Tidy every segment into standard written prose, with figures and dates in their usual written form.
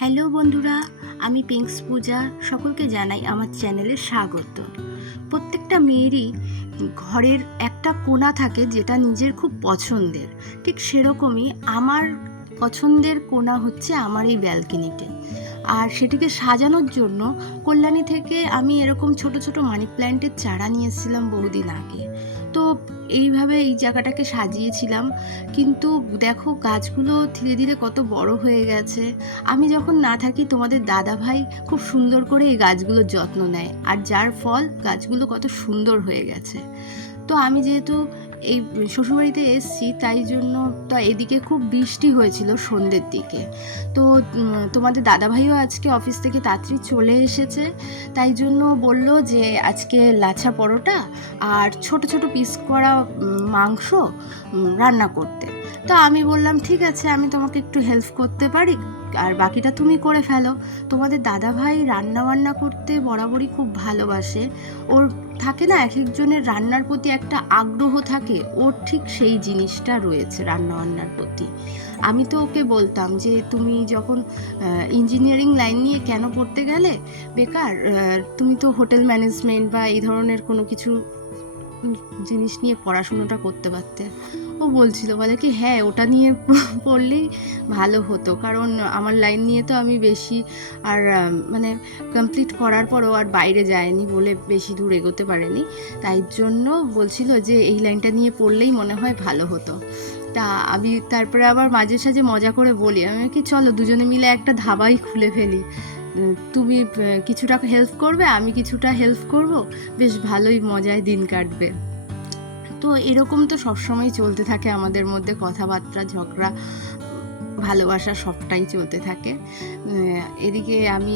Hello বন্ধুরা, আমি pinks পূজা। সকলকে জানাই আমার চ্যানেলে স্বাগত। প্রত্যেকটা মেয়েরই ঘরের একটা কোণা থাকে যেটা নিজের খুব পছন্দের। ঠিক সেরকমই আমার পছন্দের কোণা হচ্ছে আমার এই ব্যালকনিতে। আর সেটিকে সাজানোর জন্য কল্যাণী থেকে আমি এরকম ছোট ছোট মানি প্ল্যান্টের চারা নিয়ে এসেছিলাম বহুদিন আগে। তো এইভাবে এই জায়গাটাকে সাজিয়েছিলাম, কিন্তু দেখো গাছগুলো ধীরে ধীরে কত বড় হয়ে গেছে। আমি যখন না থাকি তোমাদের দাদা ভাই খুব সুন্দর করে এই গাছগুলোর যত্ন নেয়, আর যার ফল গাছগুলো কত সুন্দর হয়ে গেছে। তো আমি যেহেতু এই শ্বশুরবাড়িতে এসেছি, তাই জন্য তো এদিকে খুব বৃষ্টি হয়েছিল সন্ধ্যের দিকে। তো তোমাদের দাদাভাইও আজকে অফিস থেকে তাড়াতাড়ি চলে এসেছে, তাই জন্য বলল যে আজকে লাচ্ছা পরোটা আর ছোট ছোট পিস করা মাংস রান্না করতে। তো আমি বললাম ঠিক আছে, আমি তোমাকে একটু হেল্প করতে পারি, আর বাকিটা তুমি করে ফেলো। তোমাদের দাদাভাই রান্না বান্না করতে বরাবরই খুব ভালোবাসে। ওর থাকে না, এক একজনের রান্নার প্রতি একটা আগ্রহ থাকে, ওর ঠিক সেই জিনিসটা রয়েছে রান্নাবান্নার প্রতি। আমি তো ওকে বলতাম যে তুমি যখন ইঞ্জিনিয়ারিং লাইন নিয়ে কেন পড়তে গেলে বেকার, তুমি তো হোটেল ম্যানেজমেন্ট বা এই ধরনের কোনো কিছু জিনিস নিয়ে পড়াশুনোটা করতে পারতে। ও বলছিল, বলে কি হ্যাঁ ওটা নিয়ে পড়লেই ভালো হতো, কারণ আমার লাইন নিয়ে তো আমি বেশি আর মানে কমপ্লিট করার পরও আর বাইরে যায়নি বলে বেশি দূর এগোতে পারেনি। তাই জন্য বলছিল যে এই লাইনটা নিয়ে পড়লেই মনে হয় ভালো হতো। তা আমি তারপরে আবার মাঝে সাঝে মজা করে বলি, আমি কি চলো দুজনে মিলে একটা ধাবাই খুলে ফেলি, তুমি কিছুটা হেল্প করবে, আমি কিছুটা হেল্প করব, বেশ ভালোই মজায় দিন কাটবে। তো এরকম তো সবসময় চলতে থাকে আমাদের মধ্যে, কথাবার্তা ঝগড়া ভালোবাসা সবটাই চলতে থাকে। এদিকে আমি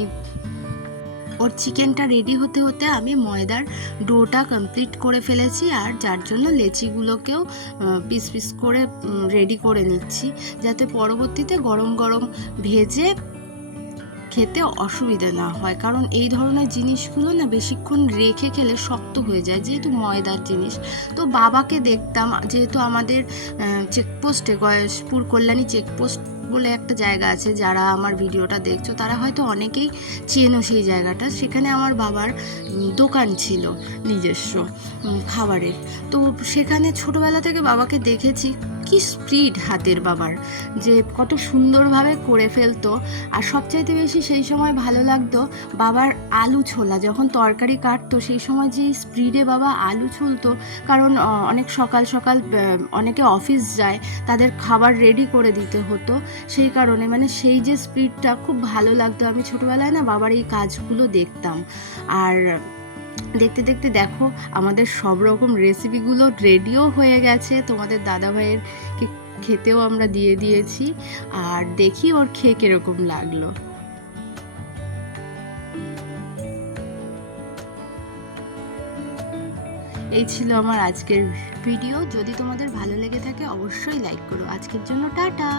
ওর চিকেনটা রেডি হতে হতে আমি ময়দার ডোটা কমপ্লিট করে ফেলেছি, আর যার জন্য লেচিগুলোকেও পিস পিস করে রেডি করে নিচ্ছি, যাতে পরবর্তীতে গরম গরম ভেজে খেতে অসুবিধা না হয়। কারণ এই ধরনের জিনিসগুলো না বেশিক্ষণ রেখে খেলে শক্ত হয়ে যায়, যেহেতু ময়দার জিনিস। তো বাবাকে দেখতাম, যেহেতু আমাদের চেকপোস্টে গয়েশপুর কল্যাণী চেকপোস্ট বলে একটা জায়গা আছে, যারা আমার ভিডিওটা দেখছো তারা হয়তো অনেকেই চেনো সেই জায়গাটা। সেখানে আমার বাবার দোকান ছিল নিজস্ব খাবারের। তো সেখানে ছোটোবেলা থেকে বাবাকে দেখেছি, কি স্পিড হাতের বাবার, যে কত সুন্দরভাবে করে ফেলতো। আর সবচাইতে বেশি সেই সময় ভালো লাগতো বাবার আলু ছোলা, যখন তরকারি কাটতো সেই সময় যে স্পিডে বাবা আলু ছুলতো। কারণ অনেক সকাল সকাল অনেকে অফিস যায়, তাদের খাবার রেডি করে দিতে হতো, সেই কারণে মানে সেই যে স্পিডটা খুব ভালো লাগতো। আমি ছোটোবেলায় না বাবার এই কাজগুলো দেখতাম। আর দেখতে দেখতে দেখো আমাদের সব রকম রেসিপিগুলো রেডিও হয়ে গেছে, তোমাদের দাদাভাইয়ের খেতেও আমরা দিয়ে দিয়েছি। আর দেখি ওর খেয়ে কিরকম লাগলো। এই ছিল আমার আজকের ভিডিও। যদি তোমাদের ভালো লেগে থাকে অবশ্যই লাইক করো। আজকের জন্য টাটা।